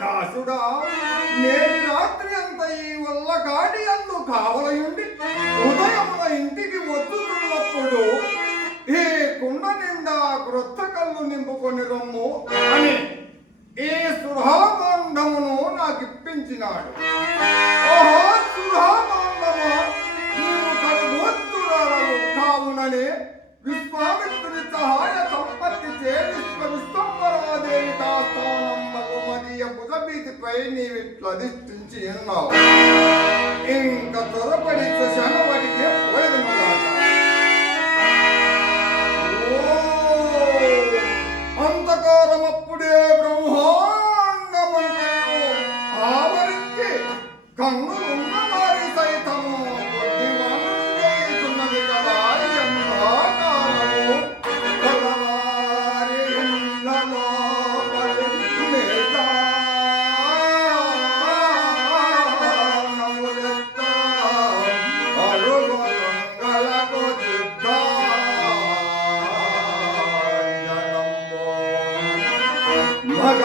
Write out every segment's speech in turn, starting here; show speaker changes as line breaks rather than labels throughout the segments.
దాసుడా నేను రాత్రి అంత ఈ వల్ల గాడి అందు కావలయుండి ఉదయమున ఇంటికి వద్దుతున్నప్పుడు ఈ కుండ నిండా క్రొత్త కళ్ళు నింపుకొని రొమ్ము. నీవిట్లు అధిష్ఠించి ఉన్నావు ఇంకా త్వరపడి శనవడికే పోయేదన్నమాట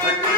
Thank you.